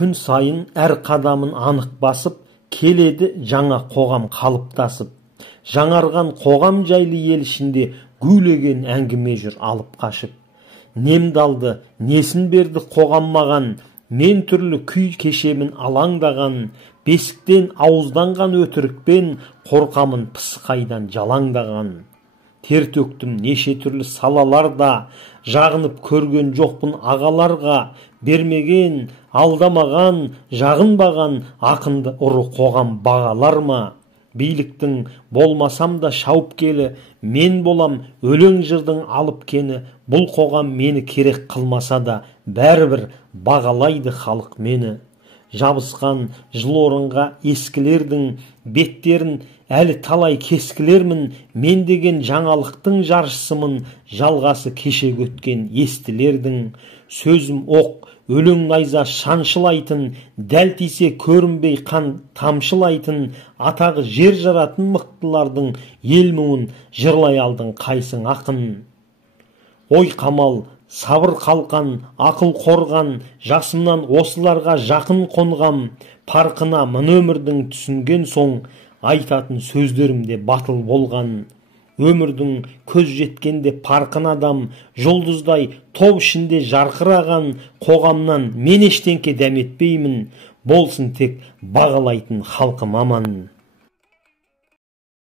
күн сайын әр қадамын анық басып, келеді жаңа қоғам қалыптасып. Жаңарған қоғам жайлы ел ішінде гүлеген әңгіме жүр алып қашып. Немдалды, несін берді қоғам маған, мен түрлі күй кешемін алаңдаған, бесіктен ауызданған өтірікпен қорқамын пысықайдан жалаңдаған. Тер төктім неше түрлі салаларда, жағынып көрген жоқпын ағаларға, бермеген, алдамаған, жағынбаған ақынды ұры қоғам бағалар ма? Биліктің болмасам да шауып келі, мен болам өлең жырдың алып кені, бұл қоғам мені керек қылмаса да, бәрібір бағалайды халық мені. Жабысқан жыл орынға ескілердің беттерін әлі талай кескілермін, мен деген жаңалықтың жаршысымын, жалғасы кеше өткен естілердің. Сөзім оқ, өлең найза шаншылайтын, дәл тисе көрінбей қан тамшылайтын, атағы жер жаратын мықтылардың ел мұңын жырлай алдың қайсың ақын. Ой қамал, сабыр қалқан, ақыл қорған, жасымнан осыларға жақын қонғам, парқына мына өмірдің түсінген соң, айтатын сөздерімде батыл болған. Өмірдің көз жеткенде парқын адам, жұлдыздай топ ішінде жарқыраған, қоғамнан мен ештеңке дәметпеймін, болсын тек бағалайтын халқым аман.